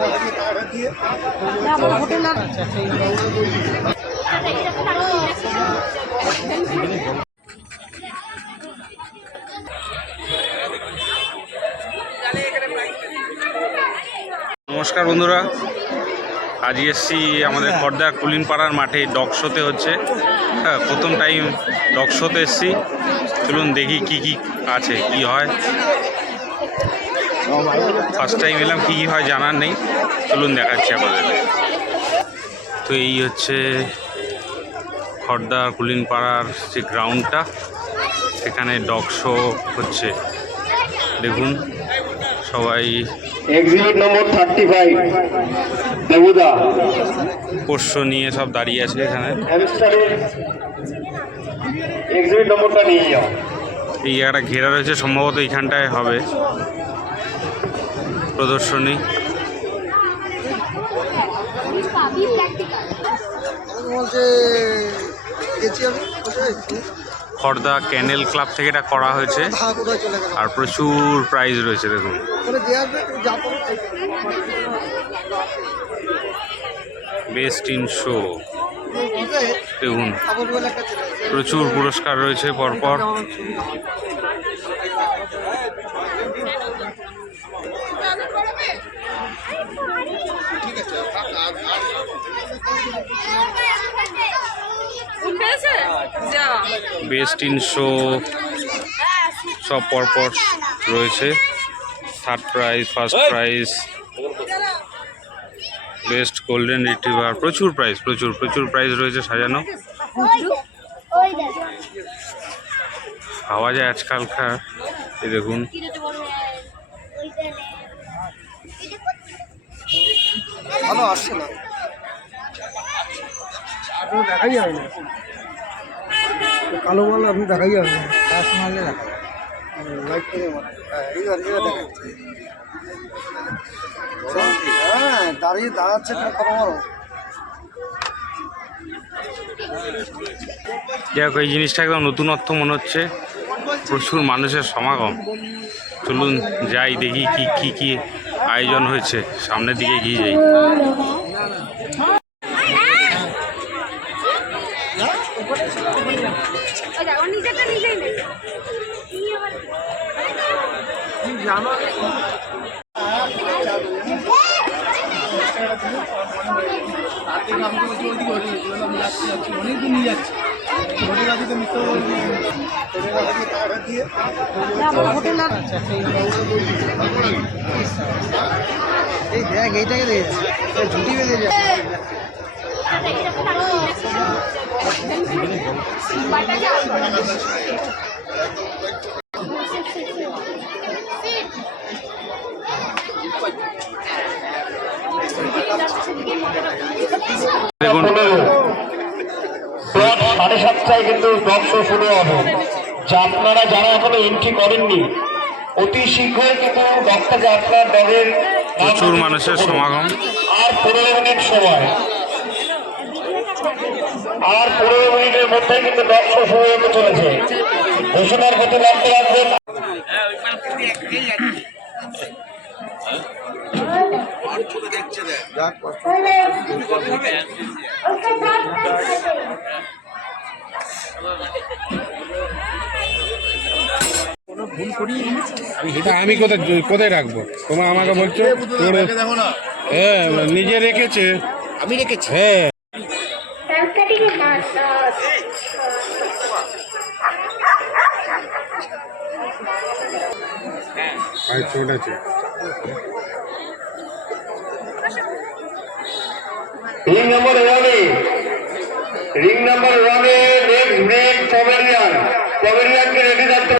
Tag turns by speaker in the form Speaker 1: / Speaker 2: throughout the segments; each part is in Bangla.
Speaker 1: নমস্কার বন্ধুরা। আজ এসছি আমাদের খর্দার কুলিনপাড়ার মাঠে, ডগ শোতে হচ্ছে। হ্যাঁ প্রথম টাইম ডগ শোতে এসছি। চলুন দেখি কি কি আছে, কি হয়। ফার্স্ট টাইম এলাম কি কি হয় জানার নেই। চলুন দেখাচ্ছি আপনাদের। তো এই হচ্ছে খর্দার কুলিনপাড়ার যে গ্রাউন্ডটা সেখানে ডগ শো হচ্ছে। দেখুন সবাই
Speaker 2: এক্সিবিট নম্বর থার্টি ফাইভ দেবুদা।
Speaker 1: পোষ্য নিয়ে সব দাঁড়িয়ে আছে এখানে।
Speaker 2: এক্সিবিট নম্বরটা নিয়ে যাও।
Speaker 1: এই জায়গাটা ঘেরা রয়েছে সম্ভবত এইখানটায় হবে। প্রদর্শনী খর্দা ক্যানেল ক্লাব থেকে এটা করা হয়েছে
Speaker 3: হ্যাঁ
Speaker 1: আর প্রচুর প্রাইজ রয়েছে, দেখুন। বেস্ট ইন শো দেখুন। প্রচুর পুরস্কার রয়েছে পরপর
Speaker 4: উঠেছে যা
Speaker 1: বেস্ট ইন শো সব পরপর রয়েছে। Third prize first prize best golden retriever প্রচুর প্রাইজ প্রচুর প্রচুর প্রাইজ রয়েছে সাজানো। পাওয়া যায় আজকালকার এই দেখুন।
Speaker 3: ভালো আসছে না আপনার দেখাই যাবে না কালো মাল আপনি দেখাই যাবে। কাশ মারলে দেখা লাইট করে হ্যাঁ এই দেখাচ্ছে হ্যাঁ দাঁড়িয়ে দাঁড়াচ্ছে কত বড়
Speaker 1: দেখো এই জিনিসটা একদম নতুনত্ব মনে হচ্ছে। প্রচুর মানুষের সমাগম। চলুন যাই দেখি কি কি কি আয়োজন হয়েছে। সামনের দিকে এগিয়ে যাই।
Speaker 4: নিজেটা নিজেই নে।
Speaker 3: এই দেখ এইটাকে দেখেছি ঝুটি বেঁধে যায়
Speaker 1: দেখুন
Speaker 2: সাড়ে সাতটায় কিন্তু ডগ শো শুরু হবে। যা আপনারা যারা এখনও এন্ট্রি করেননি অতি শীঘ্রই কিন্তু ডগটাকে আপনার ডগের
Speaker 1: প্রচুর মানুষের সমাগম।
Speaker 2: আর পনেরো মিনিট সময়। আর পনেরো মিনিটের মধ্যে কিন্তু শো শুরু হতে চলেছে। ঘোষণার প্রতি লক্ষ্য রাখবেন
Speaker 5: তা আমি কোথায় কোথায় রাখব? তোমার আমাকে বলছো হ্যাঁ নিজে রেখেছে। আমি রেখেছি। হ্যাঁ। আর চোট আছে
Speaker 2: রিং নম্বর ওয়ানে, রিং নম্বর ওয়ানে নেক্সট ব্রেক পবেরিয়ান পবেরিয়ানকে রেডি থাকতে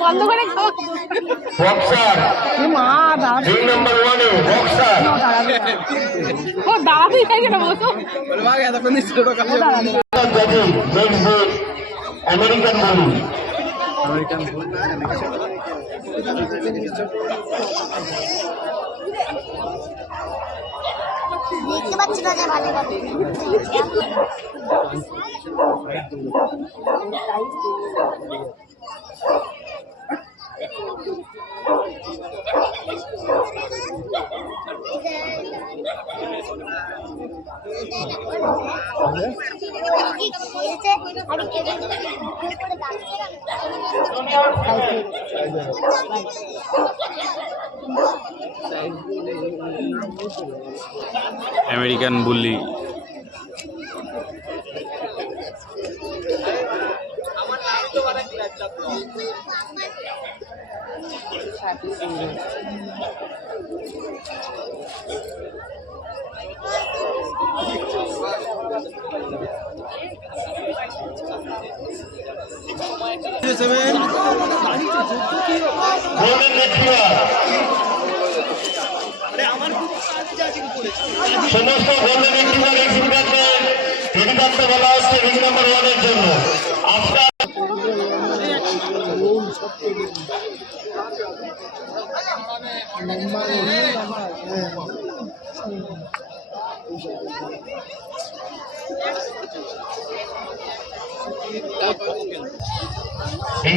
Speaker 4: বন্ধ করে মা
Speaker 2: বক্সার
Speaker 4: ও দাঁড়াবে কেন বসো।
Speaker 2: ডেট আমেরিকান বলি
Speaker 4: দেখতে পাচ্ছি না যে ভালো করে
Speaker 1: আমেরিকান বুলি।
Speaker 2: গোল্ডেন রেট্রিভার সমস্ত এক্সিবিটারদের রেডি থাকতে বলা হচ্ছে নাম্বার ওয়ানের জন্য Ring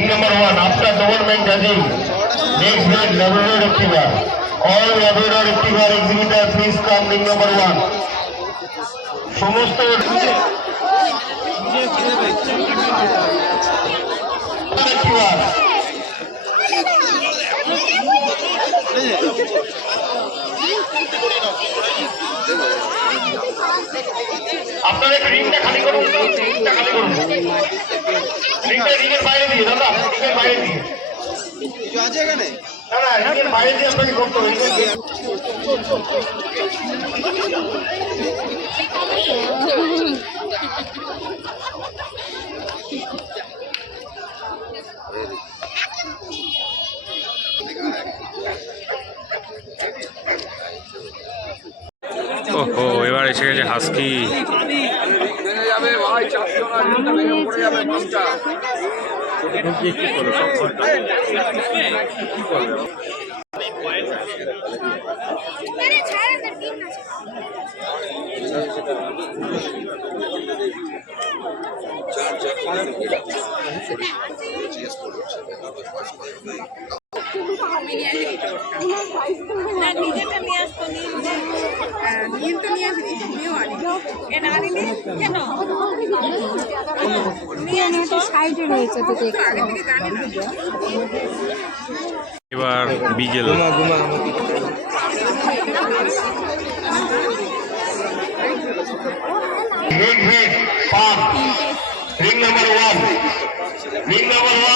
Speaker 2: number one, after government judging, next grade Labrador Retriever. All Labrador Retriever exhibitor, please come ring number one. সমস্ত Retriever. আপনারা একটু রিংটা খালি করুন রিংটা খালি করুন। রিংটা রিংয়ের বাইরে দিয়ে দাদা রিংয়ের বাইরে দিয়ে না না রিংয়ের বাইরে দিয়ে আপনাকে করতে হবে রিংয়ের
Speaker 1: ওহো এবার এসে গেছে হাস্কি
Speaker 6: না নিজেটা নিয়ে আসতো নীল যে আহ, নীল তো নিয়ে আসবি তুমিও আনবি এ না নিলে কেন আসতো
Speaker 4: সাইডে রয়েছে তো
Speaker 1: এবার বিকেল
Speaker 2: ring number one ring number one.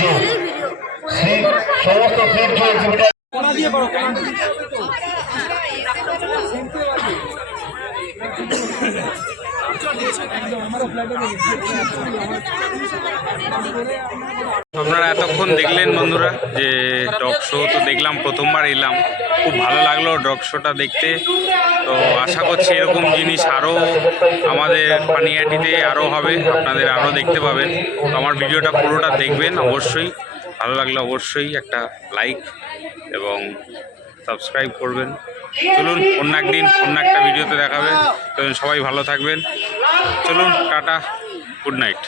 Speaker 2: Rachel.
Speaker 1: আপনারা এতক্ষণ দেখলেন বন্ধুরা যে ডগ শো তো দেখলাম, প্রথমবার এলাম। খুব ভালো লাগল ডগ শোটা দেখতে। তো আশা করছি এরকম জিনিস আরও আমাদের পানিয়াটিতে আরও হবে, আপনাদের আরও দেখতে পাবেন। আমার ভিডিওটা পুরোটা দেখবেন অবশ্যই। ভালো লাগলে অবশ্যই একটা লাইক এবং সাবস্ক্রাইব করবেন। চলুন অন্য একদিন অন্য একটা ভিডিওতে দেখাবে। সবাই ভালো থাকবেন। চলুন টাটা গুড নাইট।